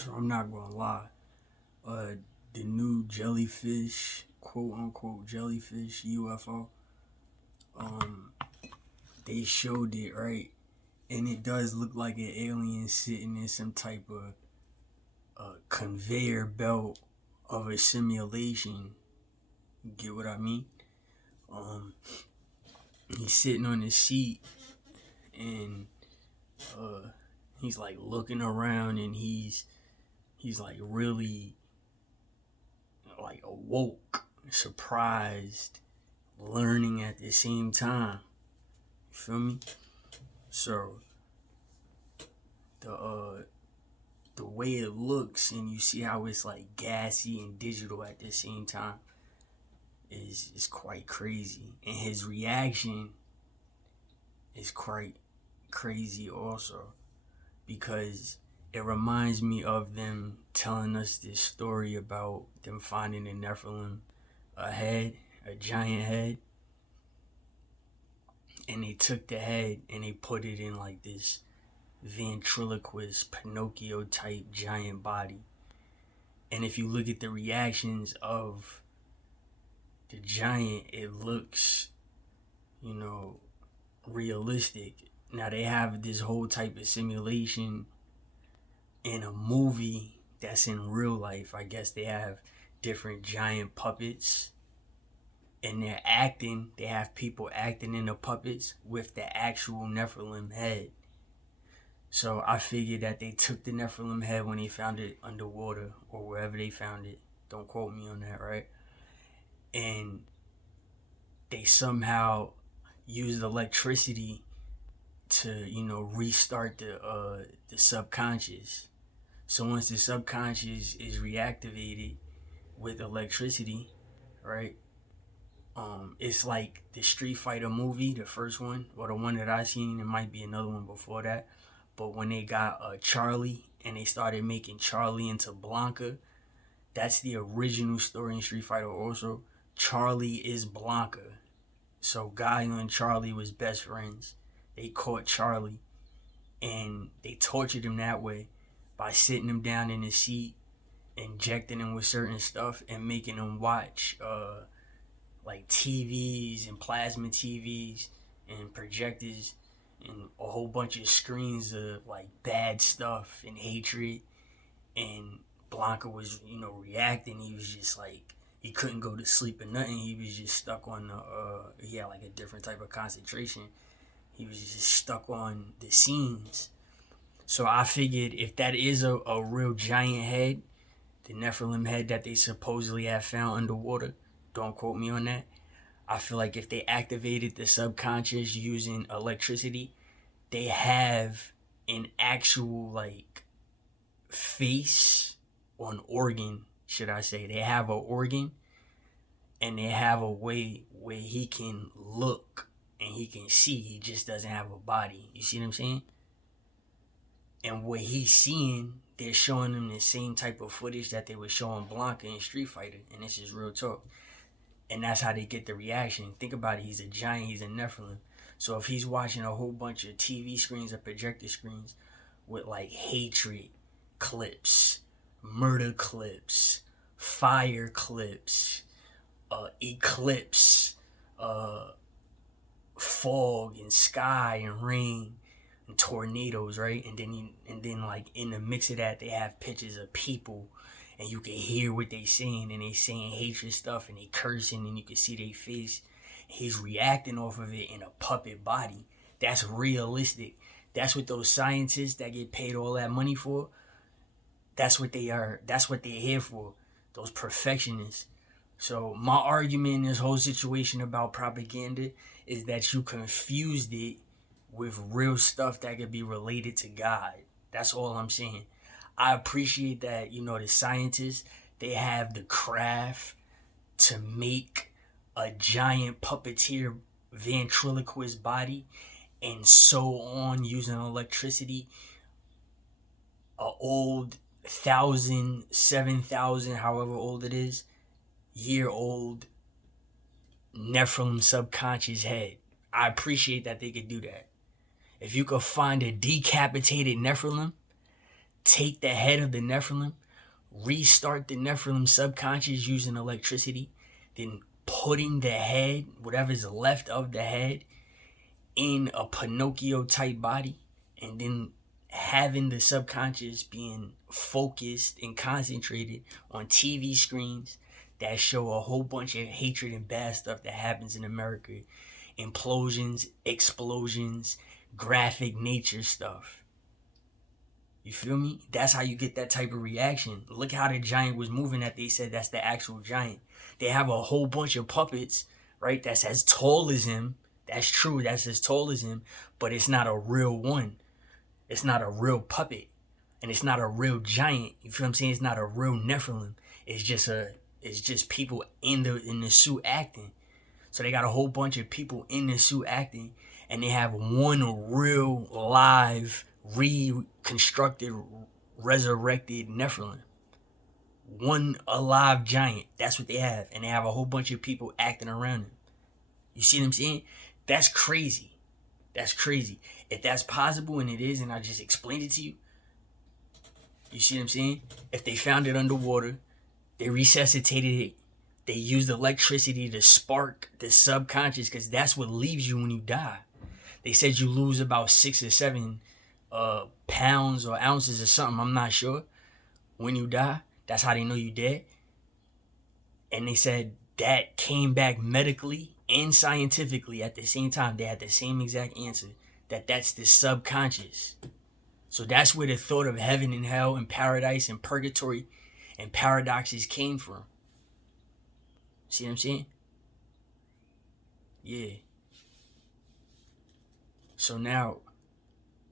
So I'm not gonna lie. Uh, the new jellyfish, quote unquote jellyfish UFO. Um, they showed it right, and it does look like an alien sitting in some type of conveyor belt of a simulation. You get what I mean? Um, he's sitting on his seat, and uh, he's like looking around, and he's like really like awoke, surprised, learning at the same time. You feel me? So the uh the way it looks, and you see how it's like gassy and digital at the same time, is quite crazy. And his reaction is quite crazy also, because it reminds me of them telling us this story about them finding in Nephilim a head, a giant head, and they took the head and they put it in like this ventriloquist Pinocchio type giant body. And if you look at the reactions of the giant, it looks, you know, realistic. Now they have this whole type of simulation in a movie that's in real life. I guess they have different giant puppets, and they have people acting in the puppets with the actual Nephilim head. So I figured that they took the Nephilim head when they found it underwater or wherever they found it. Don't quote me on that, right? And they somehow used electricity to, restart the subconscious. So once the subconscious is reactivated with electricity, right? It's like the Street Fighter movie, the first one, or the one that I seen. It might be another one before that. But when they got Charlie and they started making Charlie into Blanca, that's the original story in Street Fighter. Also, Charlie is Blanca. So Gaio and Charlie was best friends. They caught Charlie and they tortured him that way by sitting him down in his seat, injecting him with certain stuff, and making him watch like TVs and plasma TVs and projectors and a whole bunch of screens of like bad stuff and hatred. And Blanca was, reacting. He was just like, he couldn't go to sleep or nothing. He was just stuck on he had like a different type of concentration. He was just stuck on the scenes. So I figured if that is a real giant head, the Nephilim head that they supposedly have found underwater, don't quote me on that. I feel like if they activated the subconscious using electricity, they have an actual like face or an organ, should I say. They have an organ, and they have a way where he can look and he can see. He just doesn't have a body. You see what I'm saying? And what he's seeing, they're showing him the same type of footage that they were showing Blanca in Street Fighter. And this is real talk. And that's how they get the reaction. Think about it. He's a giant. He's a Nephilim. So if he's watching a whole bunch of TV screens or projector screens with like hatred clips, murder clips, fire clips, eclipse, fog and sky and rain and tornadoes, right? And then like in the mix of that, they have pictures of people, and you can hear what they saying, and they saying hatred stuff, and they cursing, and you can see their face. He's reacting off of it in a puppet body. That's realistic. That's what those scientists that get paid all that money for, that's what they are. That's what they're here for. Those perfectionists. So my argument in this whole situation about propaganda is that you confused it with real stuff that could be related to God. That's all I'm saying. I appreciate that, the scientists, they have the craft to make a giant puppeteer ventriloquist body and sew on using electricity a old 1,000, 7,000, however old it is, year old Nephilim subconscious head. I appreciate that they could do that. If you could find a decapitated Nephilim, take the head of the Nephilim, restart the Nephilim subconscious using electricity, then putting the head, whatever's left of the head, in a Pinocchio type body, and then having the subconscious being focused and concentrated on TV screens that show a whole bunch of hatred and bad stuff that happens in America. Implosions, explosions, graphic nature stuff. You feel me? That's how you get that type of reaction. Look how the giant was moving that they said that's the actual giant. They have a whole bunch of puppets, right, that's as tall as him. That's true, that's as tall as him, but it's not a real one. It's not a real puppet. And it's not a real giant. You feel what I'm saying? It's not a real Nephilim. It's just people in the suit acting. So they got a whole bunch of people in the suit acting, and they have one real live, reconstructed, resurrected Nephilim. One alive giant. That's what they have. And they have a whole bunch of people acting around him. You see what I'm saying? That's crazy. That's crazy. If that's possible, and it is, and I just explained it to you, you see what I'm saying? If they found it underwater, they resuscitated it, they used electricity to spark the subconscious, because that's what leaves you when you die. They said you lose about 6 or 7 pounds or ounces or something, I'm not sure, when you die. That's how they know you dead. And they said that came back medically and scientifically at the same time. They had the same exact answer, that's the subconscious. So that's where the thought of heaven and hell and paradise and purgatory and paradoxes came from. See what I'm saying? Yeah. So now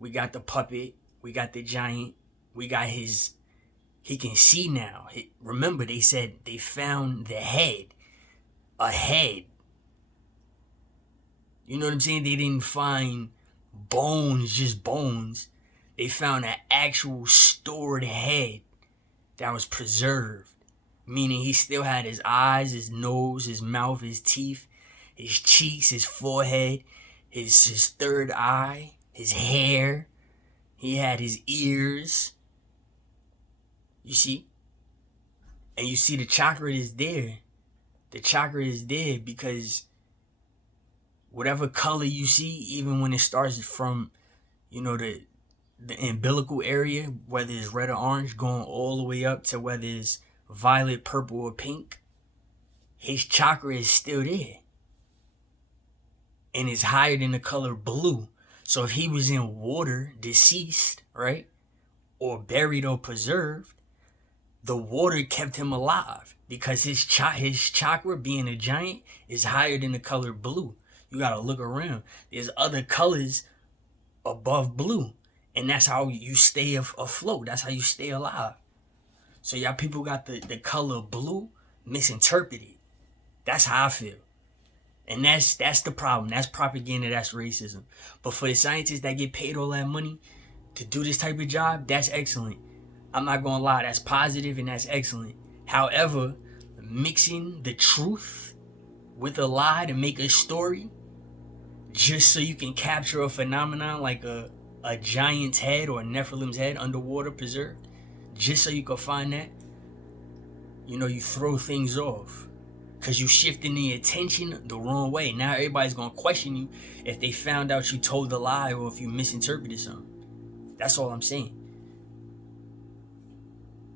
we got the puppet, we got the giant, we got his, he can see now. Remember, they said they found the head, a head. You know what I'm saying? They didn't find bones, just bones. They found an actual stored head that was preserved. Meaning he still had his eyes, his nose, his mouth, his teeth, his cheeks, his forehead, his third eye, his hair. He had his ears. You see? And you see the chakra is there. The chakra is there because whatever color you see, even when it starts from, the umbilical area, whether it's red or orange, going all the way up to whether it's violet, purple, or pink, his chakra is still there. And it's higher than the color blue. So if he was in water, deceased, right, or buried or preserved, the water kept him alive because his chakra, being a giant, is higher than the color blue. You gotta look around. There's other colors above blue. And that's how you stay afloat. That's how you stay alive. So y'all people got the color blue misinterpreted. That's how I feel. And that's the problem. That's propaganda. That's racism. But for the scientists that get paid all that money to do this type of job, that's excellent. I'm not gonna lie. That's positive and that's excellent. However, mixing the truth with a lie to make a story just so you can capture a phenomenon like a giant's head or a Nephilim's head underwater preserved, just so you can find that, you throw things off. Because you shifting the attention the wrong way. Now everybody's going to question you if they found out you told the lie or if you misinterpreted something. That's all I'm saying.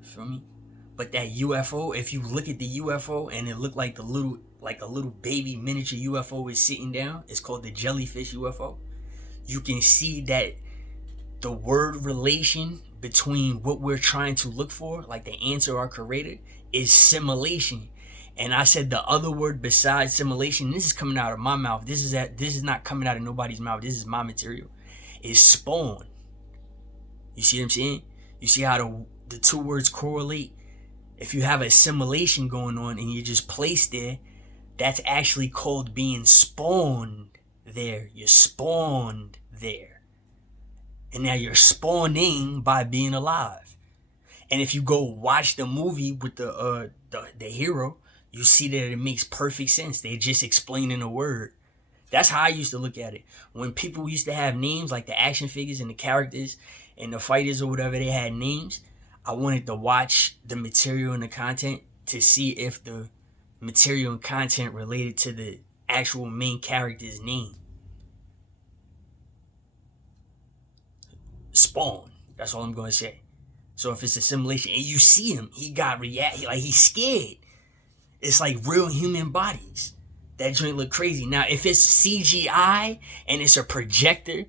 Feel me? But that UFO, if you look at the UFO and it looked like a little baby miniature UFO is sitting down, it's called the jellyfish UFO. You can see that the word relation between what we're trying to look for, like the answer or creator, is simulation. And I said the other word besides simulation, this is coming out of my mouth. This is not coming out of nobody's mouth. This is my material. Is spawn. You see what I'm saying? You see how the two words correlate? If you have a simulation going on and you're just placed there, that's actually called being spawned there. You're spawned there. And now you're spawning by being alive. And if you go watch the movie with the hero, you see that it makes perfect sense. They're just explaining a word. That's how I used to look at it. When people used to have names like the action figures and the characters, and the fighters or whatever, they had names, I wanted to watch the material and the content to see if the material and content related to the actual main character's name. Spawn. That's all I'm gonna say. So if it's a simulation and you see him, he got he's scared. It's like real human bodies. That joint look crazy. Now if it's CGI and it's a projector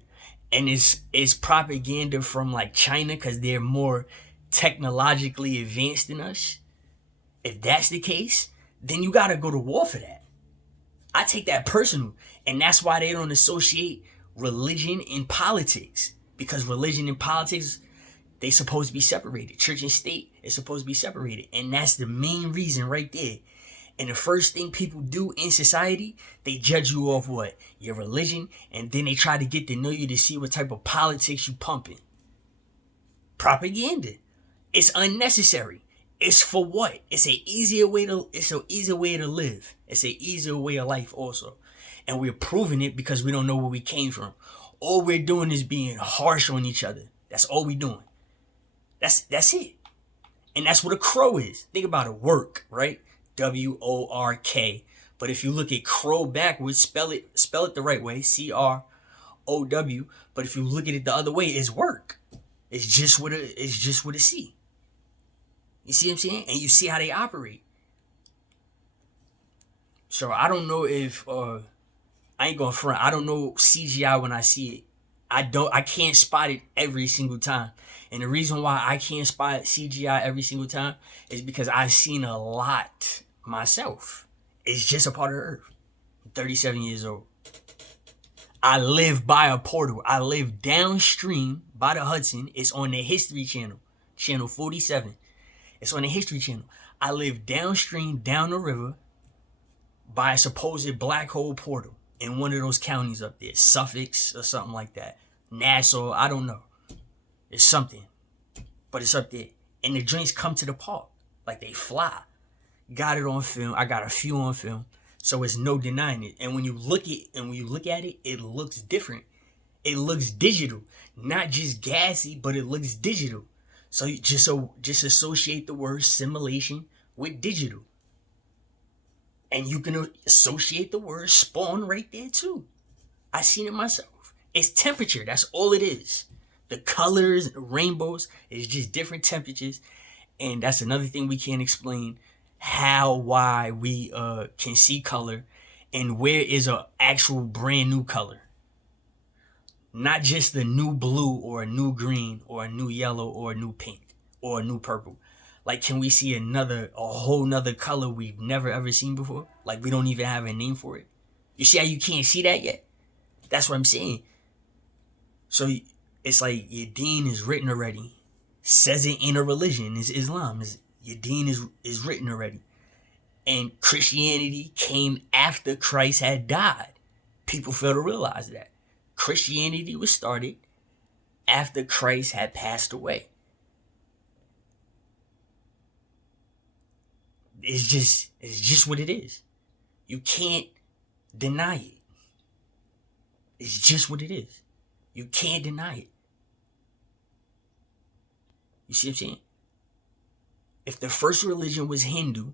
and it's propaganda from like China because they're more technologically advanced than us, if that's the case, then you gotta go to war for that. I take that personal, and that's why they don't associate religion and politics, because religion and politics, they supposed to be separated. Church and state is supposed to be separated, and that's the main reason right there. And the first thing people do in society, they judge you off what? Your religion, and then they try to get to know you to see what type of politics you pumping. Propaganda. It's unnecessary. It's for what? It's an easier way to live. It's an easier way of life also. And we're proving it because we don't know where we came from. All we're doing is being harsh on each other. That's all we're doing. That's it. And that's what a crow is. Think about it. Work, right? W-O-R-K. But if you look at crow backwards, spell it the right way, C-R-O-W. But if you look at it the other way, it's work. It's just with a C. You see what I'm saying? And you see how they operate. So I don't know if I ain't gonna front. I don't know CGI when I see it. I can't spot it every single time. And the reason why I can't spot CGI every single time is because I've seen a lot myself. It's just a part of the earth. I'm 37 years old. I live by a portal. I live downstream by the Hudson. It's on the History Channel, channel 47. It's on the History Channel. I live downstream, down the river, by a supposed black hole portal in one of those counties up there, Suffolk or something like that. Nassau, I don't know. It's something, but it's up there. And the joints come to the park like they fly. Got it on film. I got a few on film, so it's no denying it. And when you look at it, it looks different. It looks digital, not just gassy, but it looks digital. So you just associate the word simulation with digital. And you can associate the word spawn right there too. I seen it myself. It's temperature. That's all it is. The colors, rainbows, is just different temperatures. And that's another thing we can't explain. Why we can see color and where is an actual brand new color. Not just a new blue or a new green or a new yellow or a new pink or a new purple. Like, can we see a whole nother color we've never ever seen before? Like, we don't even have a name for it. You see how you can't see that yet? That's what I'm saying. So it's like your deen is written already. Says it in a religion. It's Islam. Your deen is written already. And Christianity came after Christ had died. People fail to realize that. Christianity was started after Christ had passed away. It's just what it is. You can't deny it. It's just what it is. You can't deny it. You see what I'm saying? If the first religion was Hindu,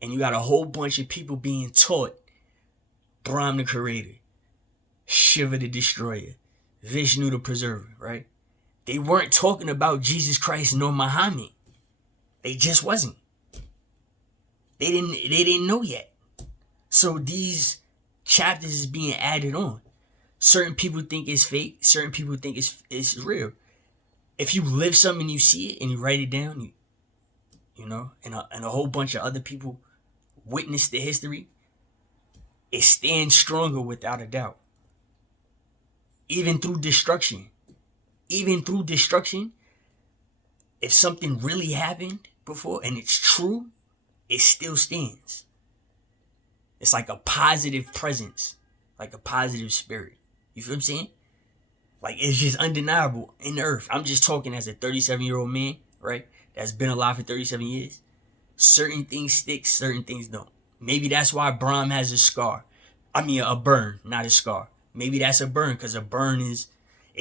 and you got a whole bunch of people being taught Brahm the creator, Shiva the destroyer, Vishnu the preserver, right? They weren't talking about Jesus Christ nor Muhammad. They just wasn't. They didn't know yet. So these chapters is being added on. Certain people think it's fake. Certain people think it's real. If you live something and you see it and you write it down, you know, and a whole bunch of other people witness the history, it stands stronger without a doubt. Even through destruction, if something really happened before and it's true, it still stands. It's like a positive presence, like a positive spirit. You feel what I'm saying? Like, it's just undeniable in the earth. I'm just talking as a 37-year-old man, right? That's been alive for 37 years. Certain things stick, certain things don't. Maybe that's why Brahm has a scar. I mean, a burn, not a scar. Maybe that's a burn because a burn is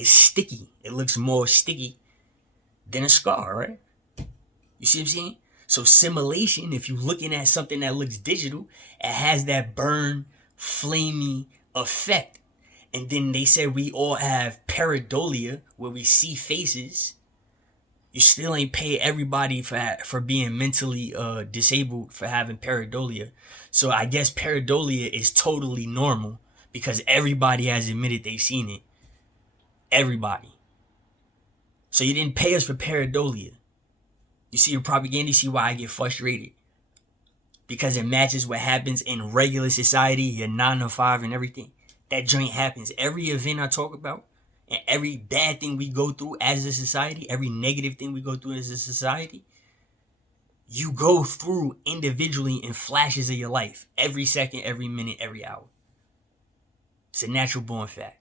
sticky. It looks more sticky than a scar, right? You see what I'm saying? So simulation, if you're looking at something that looks digital, it has that burn, flamey effect. And then they said we all have pareidolia, where we see faces. You still ain't pay everybody for being mentally disabled for having pareidolia. So I guess pareidolia is totally normal because everybody has admitted they've seen it. Everybody. So you didn't pay us for pareidolia. You see the propaganda, you see why I get frustrated. Because it matches what happens in regular society, your 9 to 5 and everything. That joint happens. Every event I talk about, and every bad thing we go through as a society, every negative thing we go through as a society, you go through individually in flashes of your life. Every second, every minute, every hour. It's a natural born fact.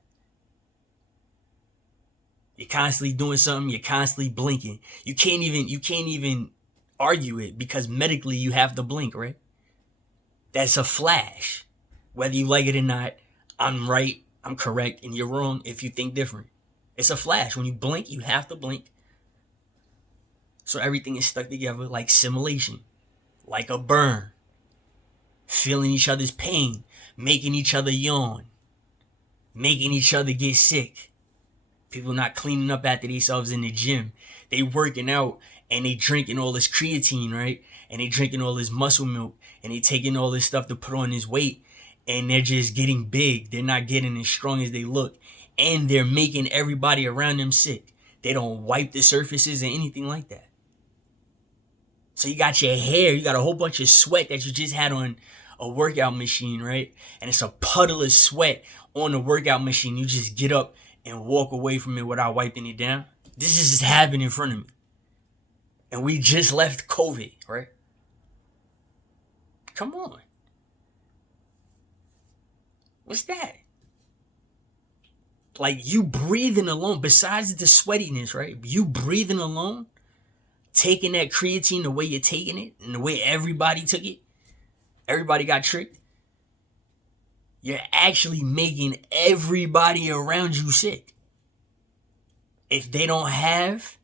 You're constantly doing something, you're constantly blinking. You can't even argue it because medically you have to blink, right? That's a flash. Whether you like it or not, I'm right, I'm correct, and you're wrong if you think different. It's a flash. When you blink, you have to blink. So everything is stuck together like simulation, like a burn. Feeling each other's pain, making each other yawn, making each other get sick. People not cleaning up after themselves in the gym. They working out and they drinking all this creatine, right? And they drinking all this muscle milk and they taking all this stuff to put on this weight. And they're just getting big. They're not getting as strong as they look. And they're making everybody around them sick. They don't wipe the surfaces or anything like that. So you got your hair, you got a whole bunch of sweat that you just had on a workout machine, right? And it's a puddle of sweat on the workout machine. You just get up and walk away from it without wiping it down. This is just happening in front of me. And we just left COVID, right? Come on. What's that? Like you breathing alone, besides the sweatiness, right? You breathing alone, taking that creatine the way you're taking it, and the way everybody took it, everybody got tricked. You're actually making everybody around you sick. If they don't have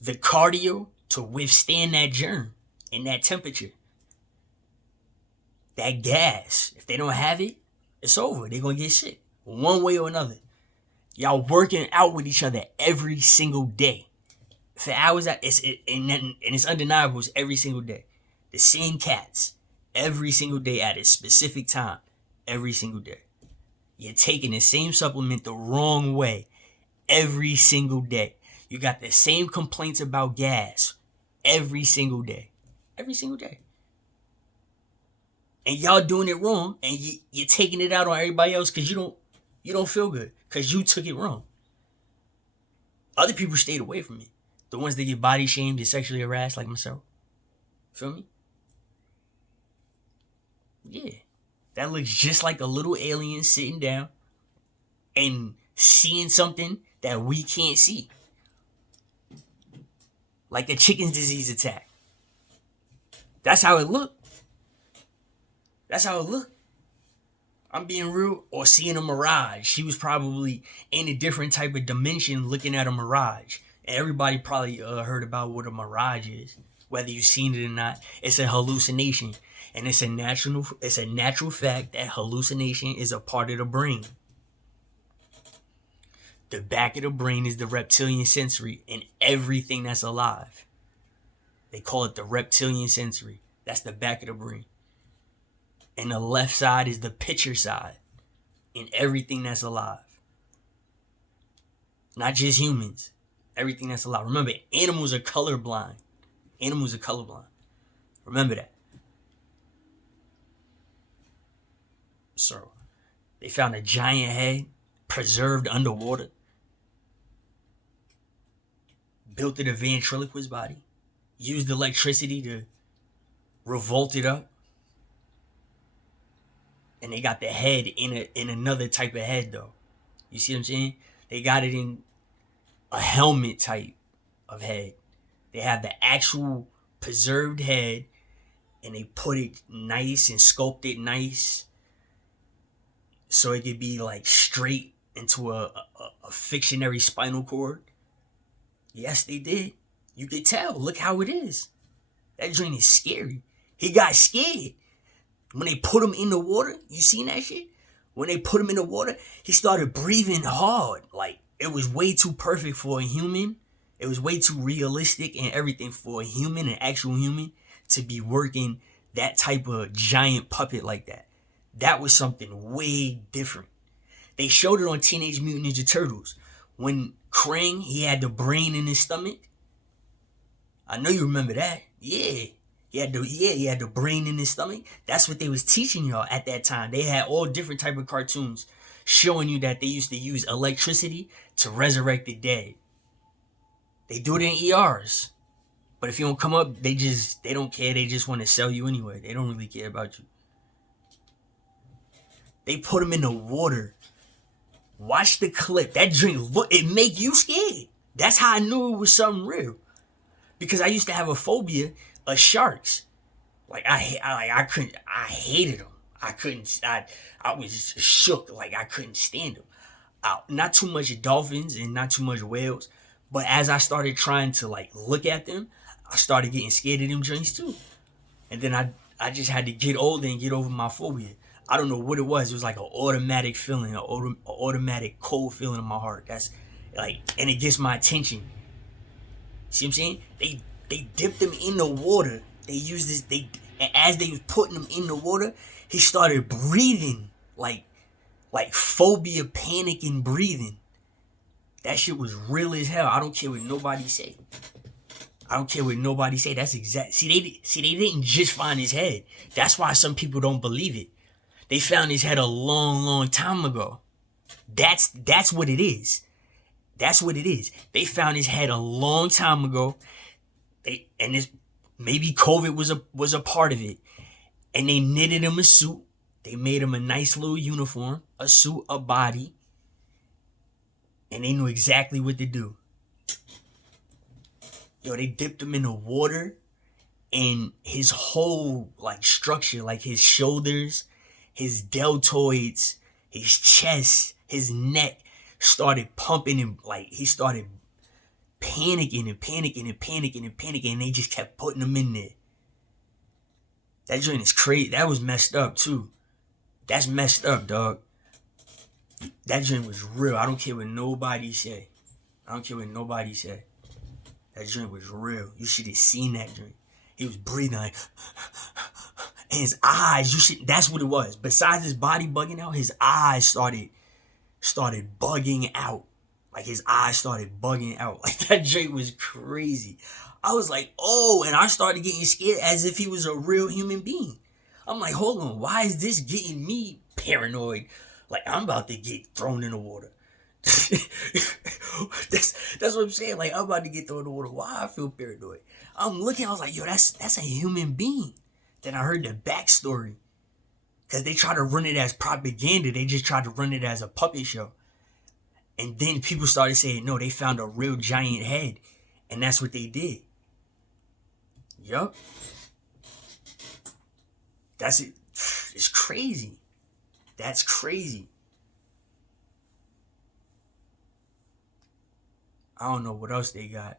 the cardio to withstand that germ and that temperature, that gas, if they don't have it, it's over. They're going to get sick one way or another. Y'all working out with each other every single day. For hours, and it's undeniable, it's every single day. The same cats, every single day at a specific time, every single day. You're taking the same supplement the wrong way every single day. You got the same complaints about gas every single day. Every single day. And y'all doing it wrong, and you're taking it out on everybody else because you don't feel good because you took it wrong. Other people stayed away from it. The ones that get body shamed and sexually harassed, like myself. Feel me? Yeah. That looks just like a little alien sitting down and seeing something that we can't see. Like a chicken disease attack. That's how it looked. That's how it looked. I'm being real. Or seeing a mirage. She was probably in a different type of dimension looking at a mirage. And everybody probably heard about what a mirage is. Whether you've seen it or not. It's a hallucination. And it's a natural fact that hallucination is a part of the brain. The back of the brain is the reptilian sensory and everything that's alive. They call it the reptilian sensory. That's the back of the brain. And the left side is the picture side in everything that's alive. Not just humans. Everything that's alive. Remember, animals are colorblind. Animals are colorblind. Remember that. So, they found a giant head preserved underwater. Built it a ventriloquist body. Used electricity to revolt it up. And they got the head in another type of head though. You see what I'm saying? They got it in a helmet type of head. They have the actual preserved head and they put it nice and sculpt it nice so it could be like straight into a fictionary spinal cord. Yes, they did. You could tell. Look how it is. That joint is scary. He got scared. When they put him in the water, you seen that shit? When they put him in the water, he started breathing hard. Like, it was way too perfect for a human. It was way too realistic and everything for a human, an actual human, to be working that type of giant puppet like that. That was something way different. They showed it on Teenage Mutant Ninja Turtles. When Krang, he had the brain in his stomach. I know you remember that. Yeah. He had the brain in his stomach. That's what they was teaching y'all at that time. They had all different type of cartoons showing you that they used to use electricity to resurrect the dead. They do it in ERs. But if you don't come up, they don't care. They just want to sell you anyway. They don't really care about you. They put him in the water. Watch the clip. That drink, it make you scared. That's how I knew it was something real. Because I used to have a phobia of sharks. Like I hated them. I was just shook. Like I couldn't stand them. Not too much dolphins and not too much whales. But as I started trying to like look at them, I started getting scared of them joints too. And then I just had to get older and get over my phobia. I don't know what it was. It was like an automatic feeling, an automatic cold feeling in my heart. That's like, and it gets my attention. See what I'm saying? They dipped him in the water. They used this. And as they was putting him in the water, he started breathing like phobia, panicking, breathing. That shit was real as hell. I don't care what nobody say. That's exact. See, they didn't just find his head. That's why some people don't believe it. They found his head a long, long time ago. That's what it is. That's what it is. They found his head a long time ago. Maybe COVID was a part of it. And they knitted him a suit. They made him a nice little uniform, a suit, a body. And they knew exactly what to do. Yo, they dipped him in the water, and his whole like structure, like his shoulders, his deltoids, his chest, his neck started pumping, and like he started panicking, and they just kept putting him in there. That joint is crazy. That was messed up too. That's messed up, dog. That joint was real. I don't care what nobody say. That joint was real. You should have seen that joint. He was breathing like, and his eyes, that's what it was. Besides his body bugging out, his eyes started bugging out. Like his eyes started bugging out. Like that joint was crazy. I was like, oh, and I started getting scared as if he was a real human being. I'm like, hold on, why is this getting me paranoid? Like I'm about to get thrown in the water. That's what I'm saying. Like I'm about to get thrown in the water. Why I feel paranoid? I'm looking, I was like, yo, that's a human being. Then I heard the backstory. Because they try to run it as propaganda. They just tried to run it as a puppet show. And then people started saying, no, they found a real giant head. And that's what they did. Yup. That's it. It's crazy. That's crazy. I don't know what else they got.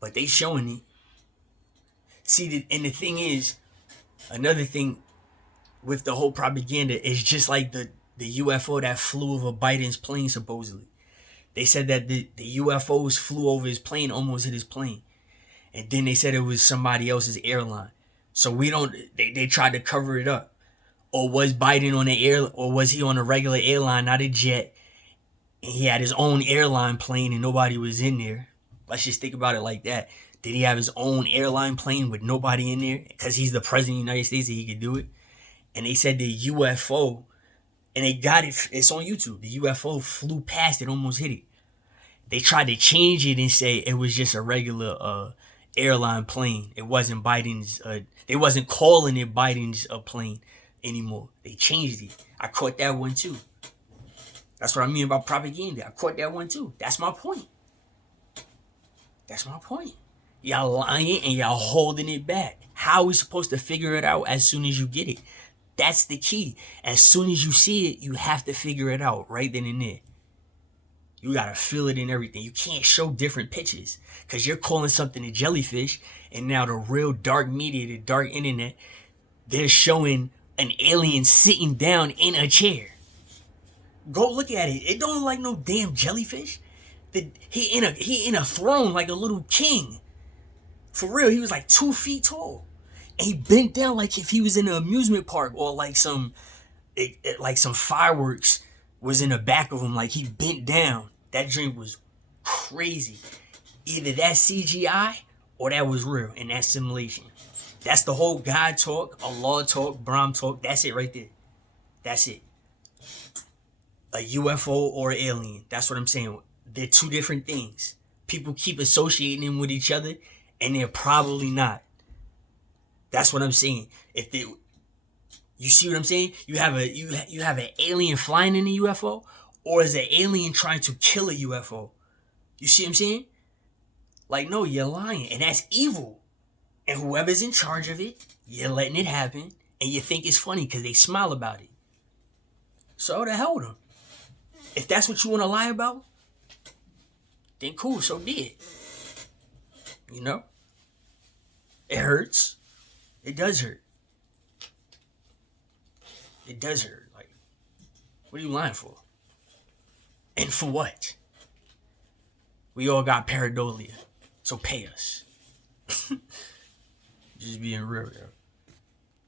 But they showing it. See, and the thing is, another thing with the whole propaganda is just like the UFO that flew over Biden's plane, supposedly. They said that the UFOs flew over his plane, almost hit his plane. And then they said it was somebody else's airline. So they tried to cover it up. Or was Biden on the air, or was he on a regular airline, not a jet? And he had his own airline plane and nobody was in there. Let's just think about it like that. Did he have his own airline plane with nobody in there? Because he's the president of the United States and he could do it. And they said the UFO, and they got it, it's on YouTube. The UFO flew past it, almost hit it. They tried to change it and say it was just a regular airline plane. It wasn't Biden's, they wasn't calling it Biden's plane anymore. They changed it. I caught that one too. That's what I mean about propaganda. I caught that one too. That's my point. Y'all lying and y'all holding it back. How are we supposed to figure it out as soon as you get it? That's the key. As soon as you see it, you have to figure it out right then and there. You gotta feel it in everything. You can't show different pictures because you're calling something a jellyfish, and now the real dark media, the dark internet, they're showing an alien sitting down in a chair. Go look at it. It don't look like no damn jellyfish. He in a throne like a little king. For real, he was like 2 feet tall, and he bent down like if he was in an amusement park or like some fireworks was in the back of him. Like he bent down. That dream was crazy. Either that's CGI or that was real, and that's simulation. That's the whole God talk, Allah talk, Brahm talk. That's it right there. That's it. A UFO or an alien. That's what I'm saying. They're two different things. People keep associating them with each other, and they're probably not. That's what I'm saying. You see what I'm saying? You have an alien flying in a UFO, or is an alien trying to kill a UFO? You see what I'm saying? Like, no, you're lying, and that's evil. And whoever's in charge of it, you're letting it happen, and you think it's funny because they smile about it. So the hell with them. If that's what you want to lie about, then cool, so be it. You know? It hurts. It does hurt. It does hurt. Like, what are you lying for? And for what? We all got pareidolia, so pay us. Just being real, yo.